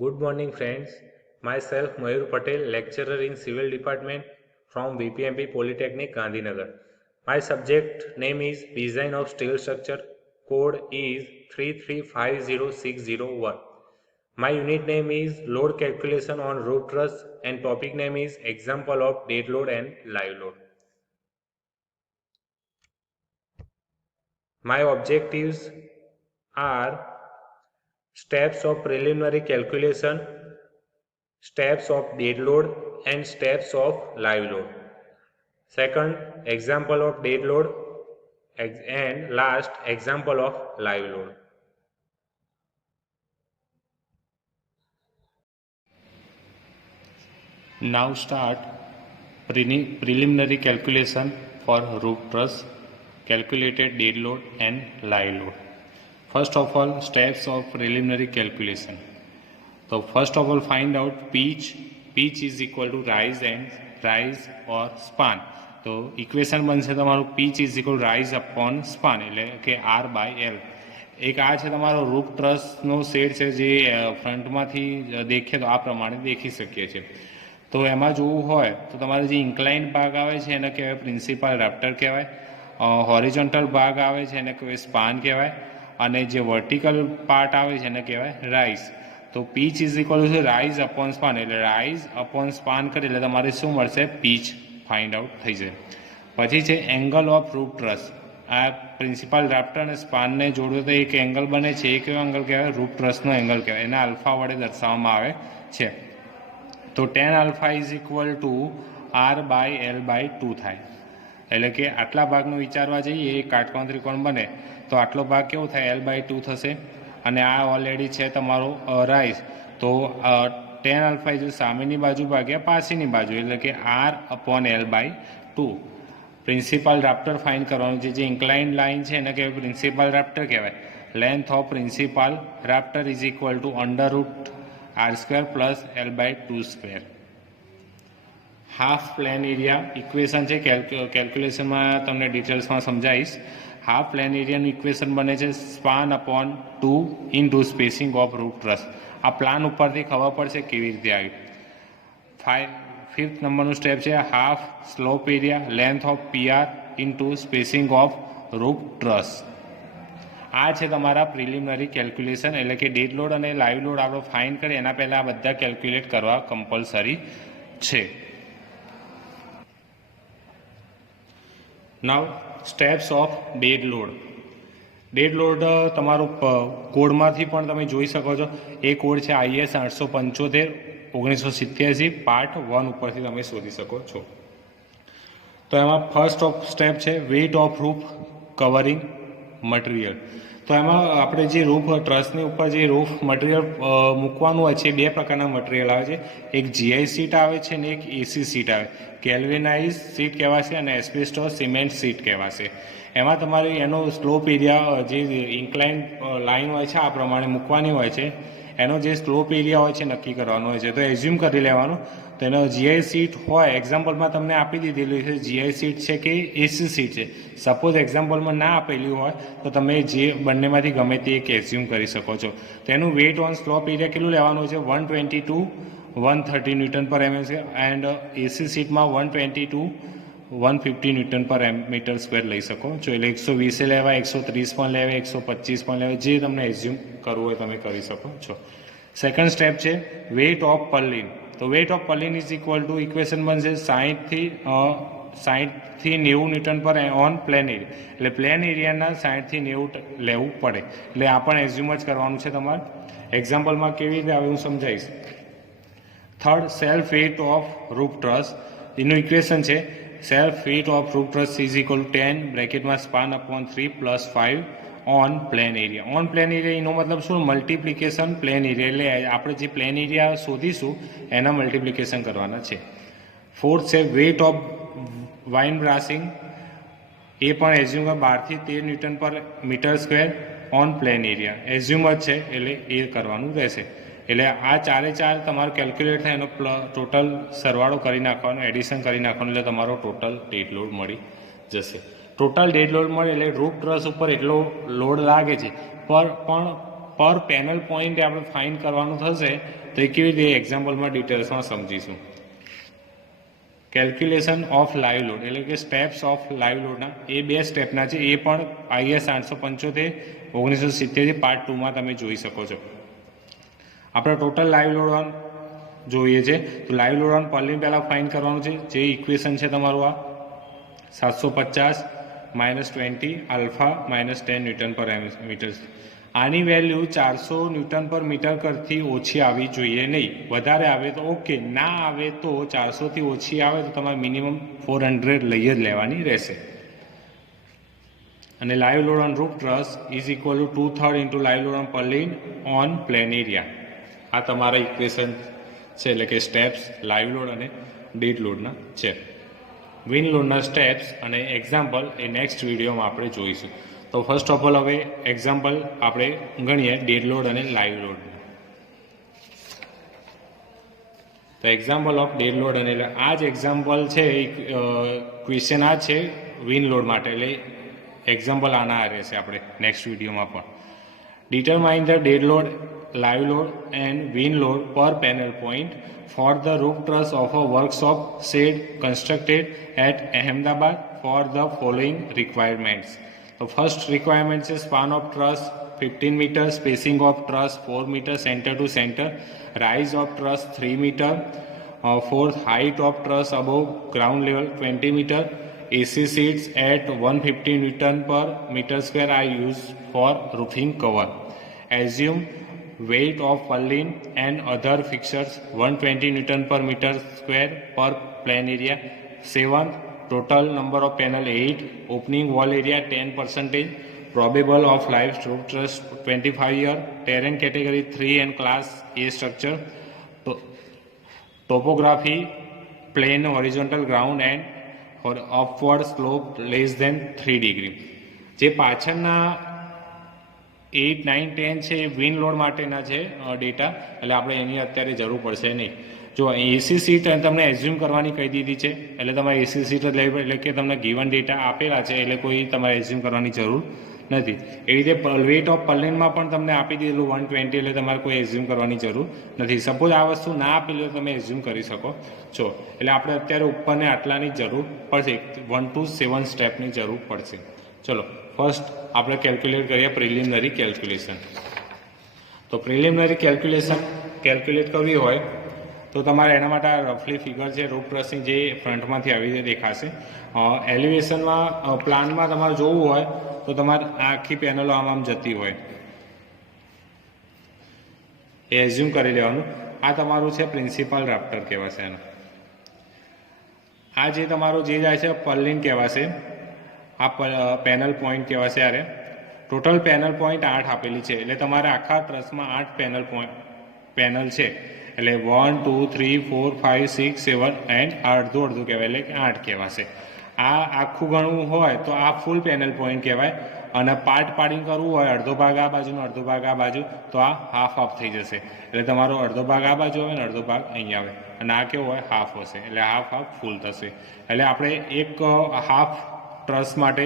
Good morning, friends. Myself, Mayur Patel, lecturer in Civil Department from VPMP Polytechnic, Gandhinagar. My subject name is Design of Steel Structure. Code is 3350601. My unit name is Load Calculation on Roof Truss and topic name is Example of Dead Load and Live Load. My objectives are steps of preliminary calculation, steps of dead load and steps of live load. Second, example of dead load and last example of live load. Now start preliminary calculation for roof truss, calculated dead load and live load. First of all, steps of preliminary calculation. So first of all, find out pitch. Pitch is equal to rise or span. તો equation બનશે તમારું pitch is equal to rise upon span એટલે કે R/L. એક આ છે તમારો roof ટ્રસનો shade છે જે ફ્રન્ટમાંથી દેખે તો આ પ્રમાણે દેખી શકીએ છીએ. તો એમાં જોવું હોય તો તમારે જે ઇન્ક્લાઇન્ડ ભાગ આવે છે એને કહેવાય પ્રિન્સિપલ રાફ્ટર કહેવાય, હોરિઝોન્ટલ ભાગ આવે છે એને કહેવાય સ્પાન કહેવાય અને જે વર્ટિકલ પાર્ટ આવે છે એને કહેવાય રાઇઝ. તો pitch is equal to rise upon span એટલે રાઇઝ અપોન સ્પાન કરે એટલે તમારે શું મળશે? પીચ ફાઇન્ડ આઉટ થઈ જાય. પછી છે એંગલ ઓફ રૂફ ટ્રસ. આ પ્રિન્સિપલ રાફ્ટર અને સ્પાનને જોડો તો એક એંગલ બને છે. એ કયો એંગલ કહેવાય? રૂફ ટ્રસનો એંગલ કહેવાય. એના આલ્ફા વડે દર્શાવવામાં આવે છે. તો tan alpha is equal two R/L/2 થાય. એટલે કે આટલા ભાગનું વિચારવા જઈએ એ કાટકોણ ત્રિકોણ બને તો આટલો ભાગ કેવો થાય? L/2 થશે. અને આ ઓલરેડી છે તમારો રાઇઝ. તો tan આલ્ફા જો સામેની બાજુ ભાગ્યા પાછળની બાજુ એટલે કે R/L/2. પ્રિન્સિપલ રાફ્ટર ફાઇન્ડ કરવાનું છે. જે ઇન્ક્લાઇન્ડ લાઇન છે એને કહેવાય પ્રિન્સિપલ રાફ્ટર કહેવાય. Length of principal rafter is equal to √R² plus L/2². Half plane area equation છે, કેલ્ક્યુલેશનમાં તમને ડિટેલ્સમાં સમજાવીશ. હાફ પ્લેન એરિયાનું ઇક્વેશન બને છે span upon 2 into spacing of roof truss. આ પ્લાન ઉપરથી ખબર પડશે કેવી રીતે આવ્યું. ફિફ્થ નંબરનું સ્ટેપ છે half slope area length of PR into spacing of roof truss. આ છે તમારા પ્રિલિમિનરી કેલ્ક્યુલેશન. એટલે કે ડેડ લોડ અને લાઈવ લોડ આપણે ફાઇન્ડ કરીએ એના પહેલાં આ બધા કેલ્ક્યુલેટ કરવા કમ્પલસરી છે. Now steps of dead load. Dead load તમારું કોડમાંથી પણ તમે જોઈ શકો છો. એ કોડ છે IS 875/1987 પાર્ટ 1 ઉપરથી તમે શોધી શકો છો. તો એમાં ફર્સ્ટ ઓફ સ્ટેપ છે weight of roof covering material. તો એમાં આપણે જે રૂફ ટ્રસની ઉપર જે રૂફ મટીરિયલ મૂકવાનું હોય છે બે પ્રકારના મટીરિયલ આવે છે. એક GI સીટ આવે છે અને એક AC સીટ આવે. કેલ્વિનાઇઝ સીટ કહેવાશે અને એસ્બેસ્ટોસ સિમેન્ટ સીટ કહેવાશે. એમાં તમારે એનો સ્લોપ એરિયા જે ઇન્ક્લાઇન લાઇન હોય છે આ પ્રમાણે મૂકવાની હોય છે. એનો જે સ્લોપ એરિયા હોય છે નક્કી કરવાનો હોય છે. તો એઝ્યુમ કરી લેવાનું. તો એનો GI સીટ હોય, એક્ઝામ્પલમાં તમને આપી દીધેલું છે GI સીટ છે કે AC સીટ છે. સપોઝ એક્ઝામ્પલમાં ના આપેલું હોય તો તમે જે બંનેમાંથી ગમે તે એક એઝ્યુમ કરી શકો છો. તો એનું વેઇટ ઓન સ્લોપ એરિયા કેટલું લેવાનું છે? 120 to 130 ન્યૂટન પર mm છે. એન્ડ AC સીટમાં 120 to 150 ન્યૂટન પર મીટર સ્ક્વેર લઈ શકો છો. એટલે 120 લેવાય, 130 પણ લેવાય, 125 પણ લેવાય, જે તમને એઝ્યુમ કરવું હોય તમે કરી શકો છો. સેકન્ડ સ્ટેપ છે વેઇટ ઓફ પર્લિન. તો weight of purlin is equal to equation બનશે 60 થી 90 newton per on plane area. એટલે પ્લેન એરિયાના 60 થી 90 લેવું પડે. એટલે આ પણ એઝ્યુમ જ કરવાનું છે તમારે. એક્ઝામ્પલમાં કેવી રીતે આવે હું સમજાવીશ. Third self weight of roof truss. એનું ઇક્વેશન છે self weight of roof truss is equal to 10 બ્રેકેટમાં span upon 3 plus 5 on plane area. On plane area એનો મતલબ શું? Multiplication plane area. એટલે આપણે જે પ્લેન એરિયા શોધીશું એના મલ્ટિપ્લિકેશન કરવાના છે. ફોર્થ છે વેઇટ ઓફ વાઇન બ્રાસિંગ. એ પણ એઝ્યુમ 12 થી 13 ન્યૂટન પર metre square on plane area. Assume જ છે એટલે એ કરવાનું રહેશે. એટલે આ ચારે ચાર તમારું કેલ્ક્યુલેટ થાય એનો ટોટલ સરવાળો કરી નાખવાનો, એડિશન કરી નાખવાનું એટલે તમારો ટોટલ ડેડ લોડ મળી જશે. ટોટલ ડેડ લોડ મળે એટલે રૂફ ટ્રસ ઉપર એટલો લોડ લાગે છે પણ પર પેનલ પોઈન્ટ આપણે ફાઇન્ડ કરવાનું થશે તો એ કેવી રીતે એક્ઝામ્પલમાં ડિટેલ્સમાં સમજીશું. કેલ્ક્યુલેશન ઓફ લાઈવ લોડ એટલે કે સ્ટેપ્સ ઓફ લાઈવ લોડના એ 2 સ્ટેપના છે. એ પણ IS 875/1970 પાર્ટ 2માં તમે જોઈ શકો છો. આપણે ટોટલ લાઈવ લોડ ઓન જોઈએ છે તો લાઈવ લોડ ઓન પર્લિન પહેલાં ફાઇન્ડ કરવાનું છે. જે ઇક્વેશન છે તમારું આ 750 -20 આલ્ફા -10 ન્યૂટન પર મીટર. આની વેલ્યુ 400 ન્યૂટન પર મીટર કરતી ઓછી આવવી જોઈએ નહીં. વધારે આવે તો ઓકે, ના આવે તો 400થી ઓછી આવે તો તમારે મિનિમમ 400 લઈ જ લેવાની રહેશે. અને live load on roof truss is equal to 2/3 into live load on purlin on plane area. આ તમારા ઇક્વેશન છે, એટલે કે સ્ટેપ્સ લાઈવ લોડ અને ડેડ લોડના છે. વિન લોડના સ્ટેપ્સ અને એક્ઝામ્પલ એ નેક્સ્ટ વિડીયોમાં આપણે જોઈશું. તો ફર્સ્ટ ઓફ ઓલ હવે એક્ઝામ્પલ આપણે ગણીએ ડેડ લોડ અને લાઈવ લોડ. તો એક્ઝામ્પલ ઓફ ડેડ લોડ અને આ જ એક્ઝામ્પલ છે, ક્વેશ્ચન આ છે વિન લોડ માટે, એટલે એક્ઝામ્પલ આના રહેશે આપણે નેક્સ્ટ વિડીયોમાં પણ. Determine the dead load, live load and wind load per panel point for the roof truss of a workshop shed constructed at Ahmedabad for the following requirements. The first requirement is span of truss 15 meter, spacing of truss 4 meter center to center, rise of truss 3 meter, fourth height of truss above ground level 20 meter. AC sheets at 150 Newton per meter square are used for roofing cover. Assume weight of purlin and other fixtures 120 Newton per meter square per plan area. 7th, total number of panel 8, opening wall area 10%, probable of life roof truss 25 year, terrain category 3 and class A structure, topography plain horizontal ground and upward slope less than 3 degree. જે પાછળના 8, 9, 10 છે એ win load માટેના છે data, એટલે આપણે એની અત્યારે જરૂર પડશે નહીં. જો એસી સીટ તમને એઝ્યુમ કરવાની કહી દીધી છે, એટલે તમારે એસી સીટ જ લેવી પડે, એટલે કે તમને ગિવન ડેટા આપેલા છે એટલે કોઈ તમારે એઝ્યુમ કરવાની જરૂર નથી. એવી રીતે વેટ ઓફ પર્લિનમાં પણ તમને આપી દીધેલું 120, એટલે તમારે કોઈ એઝ્યુમ કરવાની જરૂર નથી. સપોઝ આ વસ્તુ ના આપેલી તો તમે એઝ્યુમ કરી શકો છો. એટલે આપણે અત્યારે ઉપરને આટલાની જરૂર પડશે, 1 to 7 સ્ટેપની જરૂર પડશે. ચલો ફર્સ્ટ આપણે કેલ્ક્યુલેટ કરીએ પ્રિલિમિનરી કેલ્ક્યુલેશન. તો પ્રિલિમિનરી કેલ્ક્યુલેટ કરવી હોય તો તમારે એના માટે આ રફલી ફિગર છે રૂફ ટ્રસની, જે ફ્રન્ટમાંથી આવી રીતે દેખાશે. એલિવેશનમાં પ્લાનમાં તમારે જોવું હોય તો તમારે આખી પેનલો આમ જતી હોય એ એઝ્યુમ કરી લેવાનું. આ તમારું છે પ્રિન્સિપલ રાફ્ટર કહેવાશે એનું. આ જે તમારું જે જાય છે પર્લિન કહેવાશે, આ પેનલ પોઈન્ટ કહેવાશે. યારે ટોટલ પેનલ પોઈન્ટ 8 આપેલી છે, એટલે તમારે આખા ટ્રસમાં 8 પેનલ છે, એટલે 1, 2, 3, 4, 5, 6, 7 એન્ડ અડધું કહેવાય, એટલે કે 8 કહેવાશે. આ આખું ગણવું હોય તો આ ફૂલ પેનલ પોઈન્ટ કહેવાય, અને પાર્ટ પાડીને કરવું હોય અડધો ભાગ આ બાજુ ને અડધો ભાગ આ બાજુ તો આ હાફ થઈ જશે. એટલે તમારો અડધો ભાગ આ બાજુ આવે ને અડધો ભાગ અહીંયા આવે, અને આ કેવો હોય હાફ હશે, એટલે હાફ ફૂલ થશે. એટલે આપણે એક હાફ ટ્રસ માટે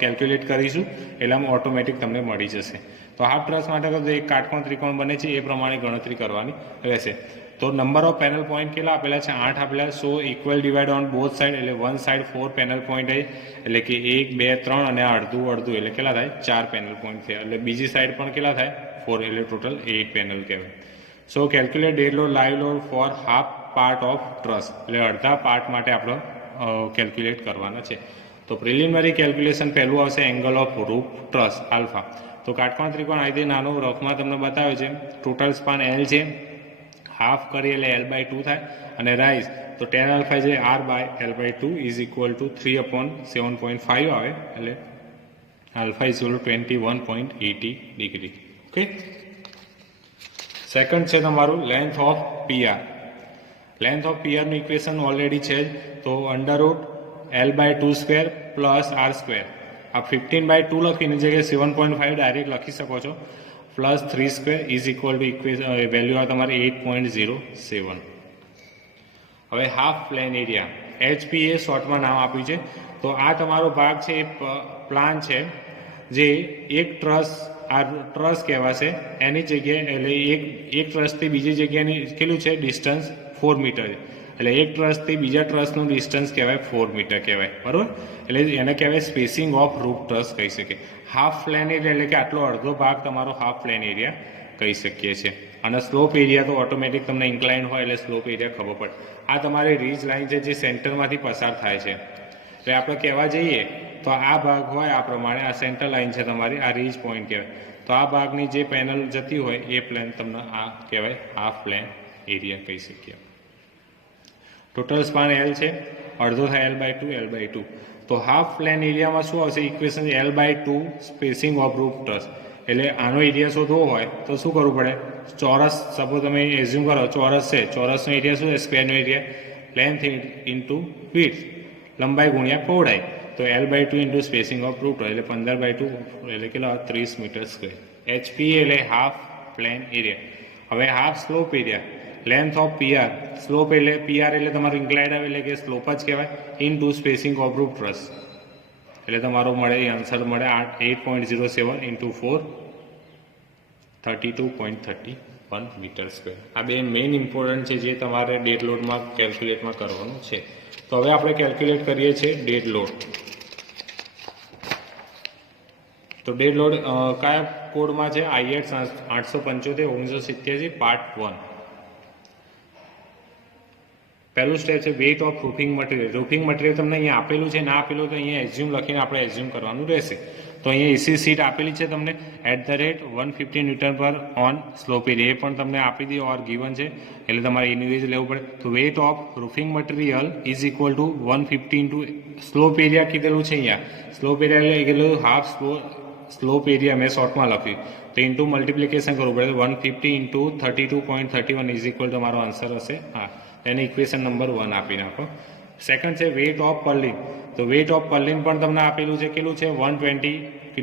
કેલ્ક્યુલેટ કરીશું, એટલામાં ઓટોમેટિક તમને મળી જશે. તો હાફ ટ્રસ માટે એક કાટકોણ ત્રિકોણ બને છે એ પ્રમાણે ગણતરી કરવાની રહેશે. તો નંબર ઓફ પેનલ પોઈન્ટ કેટલા આપેલા છે? 8 આપેલા. So equal divide on both side, એટલે વન સાઇડ 4 પેનલ પોઈન્ટ એટલે કે 1, 2, 3 અને અડધું એટલે કેટલા થાય? 4 પેનલ પોઈન્ટ થયા. એટલે બીજી સાઈડ પણ કેટલા થાય? 4, એટલે ટોટલ 8 પેનલ કહેવાય. So calculate dead load live load for half part of truss, એટલે અડધા પાર્ટ માટે આપણે કેલ્ક્યુલેટ કરવાના છે. તો પ્રિલિમિનરી કેલ્ક્યુલેશન પહેલું આવશે angle of roof truss alpha. તો કાટકોણ ત્રિકોણ આ રીતે નાનો રફમાં તમને બતાવ્યો છે. ટોટલ સ્પાન L છે, હાફ કરીએ એટલે L/2 થાય, અને રાઇઝ તો tan આલ્ફા જે R/L/2 ઇઝ ઇક્વલ ટુ 3/7.5 આવે, એટલે alpha is equal to 21.80 degree. Okay. Second છે તમારું length of PR. Length of PRનું ઇક્વેશન ઓલરેડી છે જ, તો અંડરરૂટ L/2² પ્લસ R². આ 15/2 લખીને જગ્યાએ 7.5 ડાયરેક્ટ લખી શકો છો, plus 3² is equal two value આવે તમારે 8.07. હવે હાફ પ્લેન એરિયા HP એ શોર્ટમાં નામ આપ્યું છે. તો આ તમારો ભાગ છે એ પ્લાન છે, જે એક ટ્રસ આ ટ્રસ કહેવાશે, એની જગ્યાએ એટલે એક ટ્રસથી બીજી જગ્યાની કેટલું છે ડિસ્ટન્સ 4 મીટર છે, એટલે એક ટ્રસથી બીજા ટ્રસનું ડિસ્ટન્સ કહેવાય 4 મીટર કહેવાય, બરાબર. એટલે એને કહેવાય સ્પેસિંગ ઓફ રૂફ ટ્રસ કહી શકીએ. હાફ પ્લેન એરિયા એટલે કે આટલો અડધો ભાગ તમારો હાફ પ્લેન એરિયા કહી શકીએ છીએ. અને સ્લોપ એરિયા તો ઓટોમેટિક તમને ઇન્ક્લાઇન હોય એટલે સ્લોપ એરિયા ખબર પડે. આ તમારી રીજ લાઇન છે જે સેન્ટરમાંથી પસાર થાય છે. એટલે આપણે કહેવા જઈએ તો આ ભાગ હોય આ પ્રમાણે, આ સેન્ટર લાઇન છે તમારી, આ રીજ પોઈન્ટ કહેવાય. તો આ ભાગની જે પેનલ જતી હોય એ પ્લેન તમને આ કહેવાય હાફ પ્લેન એરિયા કહી શકીએ. ટોટલ સ્પાન L છે, અડધો થાય L/2 L/2. તો હાફ પ્લેન એરિયામાં શું આવશે equation? L/2 spacing of roof truss. એટલે આનો એરિયા શોધવો હોય તો શું કરવું પડે? ચોરસ, સપોઝ તમે એઝ્યુમ કરો ચોરસ છે, ચોરસનો એરિયા શું છે? સ્ક્વેરનો એરિયા લેન્થ ઇન્ટુ વિડ્થ, લંબાઈ ગુણ્યા પહોળાઈ. તો L/2 into spacing of roof truss એટલે 15/2 એટલે કેટલા? 30 મીટર સ્ક્વેર. HP એટલે હાફ પ્લેન એરિયા. હવે half slope area, length of PR, slope એટલે PR એટલે તમારું ઇન્ક્લાઇડ આવે એટલે કે સ્લોપ જ કહેવાય, into spacing of roof truss એટલે તમારો મળે આન્સર મળે 8.07 ઇન્ટુ 4 32.31 મીટર સ્ક્વેર. આ બે મેઇન ઇમ્પોર્ટન્ટ છે જે તમારે ડેડ લોડમાં કેલ્ક્યુલેટમાં કરવાનું છે. તો હવે આપણે કેલ્ક્યુલેટ કરીએ છીએ ડેડ લોડ. તો ડેડ લોડ કયા કોડમાં છે? IS 875/1987 part 1. પહેલું સ્ટેપ છે weight of roofing material. Roofing material તમને અહીંયા આપેલું છે, ના આપેલું તો અહીંયા એઝ્યુમ લખીને આપણે એઝ્યુમ કરવાનું રહેશે. તો અહીંયા EC સીટ આપેલી છે તમને @150 newton per on slope area, એ પણ તમને આપી દી ઓર ગીવન છે એટલે તમારે ઇન્ડિવિજ્યુઅલ લેવું પડે. તો weight of roofing material is equal to 150 into slope area કીધેલું છે અહીંયા. સ્લોપ એરિયા એટલે કીધેલું હાફ સ્લોપ એરિયા મેં શોર્ટમાં લખ્યું, તો ઇન્ટુ મલ્ટિપ્લિકેશન કરવું પડે. 150 ઇન્ટુ 32.31 ઇઝ ઇક્વલ તમારો આન્સર હશે હા. એને ઇક્વેશન નંબર 1 આપી નાખો. સેકન્ડ છે વેઇટ ઓફ પર્લિન. તો વેઇટ ઓફ પર્લિન પણ તમને આપેલું છે, કેટલું છે? 120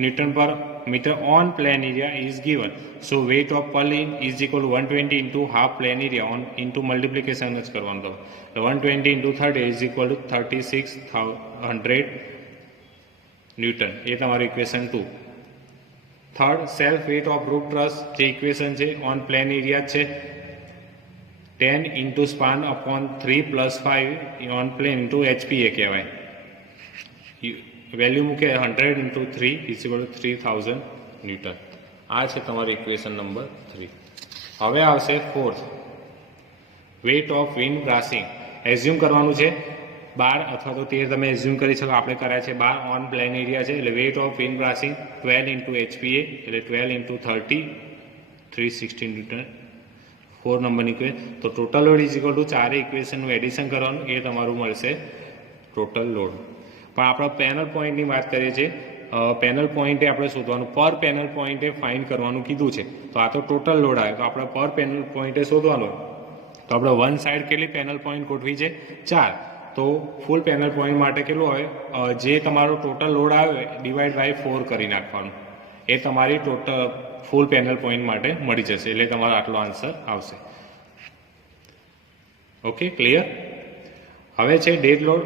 ન્યૂટન પર metre on plane area is given. So weight of purlin is equal 120 into half plane area on into multiplication જ કરવાનું. તો 120 into 30 is equal to 3600 newton. એ તમારું equation 2. Third self weight of roof truss, જે equation છે on plane area છે 10 into span upon 3 plus 5 on plane into HPA કહેવાય. Value મૂકે 100 into 3 is equal to 3000 newton. આ છે તમારું ઇક્વેશન નંબર 3. હવે આવશે fourth weight of wind bracing. Assume કરવાનું છે 12 અથવા તો 13 તમે એઝ્યુમ કરી શકો, આપણે કર્યા છે 12 ઓન પ્લેન એરિયા છે. એટલે weight of wind bracing 12 into HPA એટલે 12 ઇન્ટુ 30 360 ન્યૂટન. 4 નંબરની ઇક્વેશન. તો total load is equal two ચારે ઇક્વેશનનું એડિશન કરવાનું, એ તમારું મળશે ટોટલ લોડ. પણ આપણે પેનલ પોઈન્ટની વાત કરીએ છીએ, પેનલ પોઈન્ટે આપણે શોધવાનું, પર પેનલ પોઈન્ટે ફાઇન્ડ કરવાનું કીધું છે. તો આ તો ટોટલ લોડ આવે, તો આપણે પર પેનલ પોઈન્ટે શોધવાનું. તો આપણે વન સાઈડ કેટલી પેનલ પોઈન્ટ ગોઠવી છે? 4. તો ફૂલ પેનલ પોઈન્ટ માટે કેટલું આવે? જે તમારો ટોટલ લોડ આવે ડિવાઈડ બાય 4 કરી નાખવાનું, એ તમારી ટોટલ ફૂલ પેનલ પોઈન્ટ માટે મળી જશે. એટલે તમારો આટલો આન્સર આવશે. Okay, clear? હવે છે ડેડ લોડ.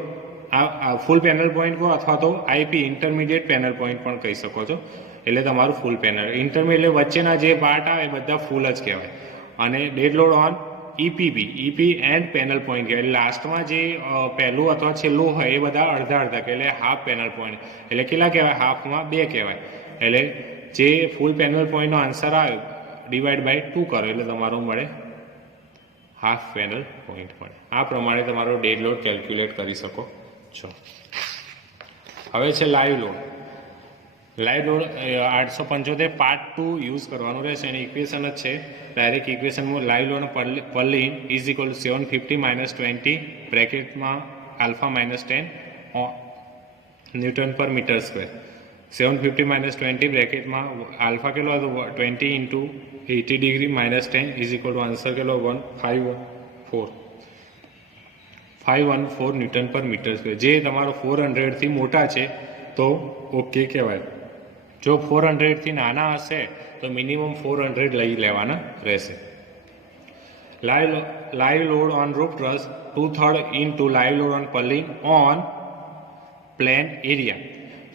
આ ફૂલ પેનલ પોઈન્ટ કહો અથવા તો IP ઇન્ટરમીડિયેટ પેનલ પોઈન્ટ પણ કહી શકો છો. એટલે તમારું ફૂલ પેનલ ઇન્ટરમીડિયેટ વચ્ચેના જે પાર્ટ આવે બધા ફૂલ જ કહેવાય. અને dead load on EP end panel point કહેવાય. એટલે લાસ્ટમાં જે પહેલું અથવા છેલ્લું હોય એ બધા અડધા અડધા એટલે હાફ પેનલ પોઈન્ટ. એટલે કેટલા કહેવાય? હાફમાં 2 કહેવાય. એટલે જે ફૂલ પેનલ પોઈન્ટનો આન્સર આવે ડિવાઈડ બાય 2 કરો એટલે તમારો મળે હાફ પેનલ પોઈન્ટ મળે. આ પ્રમાણે તમારો ડેડ લોડ કેલ્ક્યુલેટ કરી શકો છો. હવે છે live load. Live load 875 part 2 use કરવાનું રહેશે. એની ઇક્વેશન જ છે ડાયરેક્ટ ઇક્વેશનમાં. Live load purlin is equal to 750 - 20 બ્રેકેટમાં આલ્ફા -10 ન્યૂટન પર મીટર સ્ક્વેર. 750 - 20 બ્રેકેટમાં આલ્ફા કેટલો હતો? 20 into 80 degree -10 is equal to answer કેટલો? 514 ન્યૂટન પર મીટર સ્ક્વેર. જે તમારો 400થી મોટા છે તો ઓકે કહેવાય. જો 400થી નાના હશે તો મિનિમમ 400 લઈ લેવાના રહેશે. Live load on roof truss 2/3 into live load on purlin on plane area.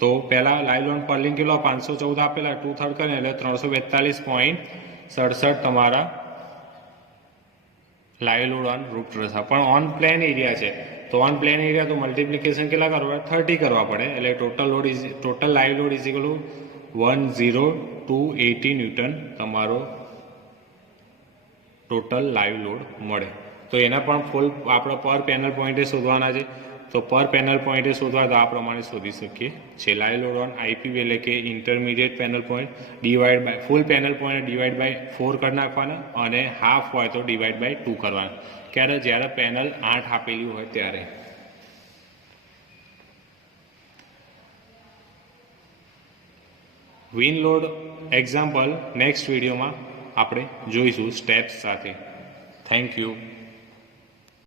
તો પહેલાં લાઈવ લોડ પર્લિંગ કેટલો 514 આપેલા 2/3 કરે એટલે 342.67 તમારા live load on roof truss. પણ ઓન પ્લેન એરિયા છે તો ઓન પ્લેન એરિયા તો મલ્ટિપ્લિકેશન કેટલા કરવા 30 કરવા પડે એટલે total live load is equal two 10280 newton તમારો ટોટલ લાઈવ લોડ મળે. તો એના પણ ફૂલ આપણે પર પેનલ પોઈન્ટે શોધવાના છે. તો પર પેનલ પોઈન્ટે શોધવા તો આ પ્રમાણે શોધી શકીએ છે. લાઈવ લોડ ઓન આઈપી એટલે કે intermediate panel point divide by full panel point divide by 4 કરી નાખવાના અને હાફ હોય તો ડિવાઈડ બાય 2 કરવાના. ક્યારે જ્યારે પેનલ 8 આપેલી હોય ત્યારે. વિન લોડ એક્ઝામ્પલ નેક્સ્ટ વિડીયોમાં આપણે જોઈશું સ્ટેપ્સ સાથે. Thank you.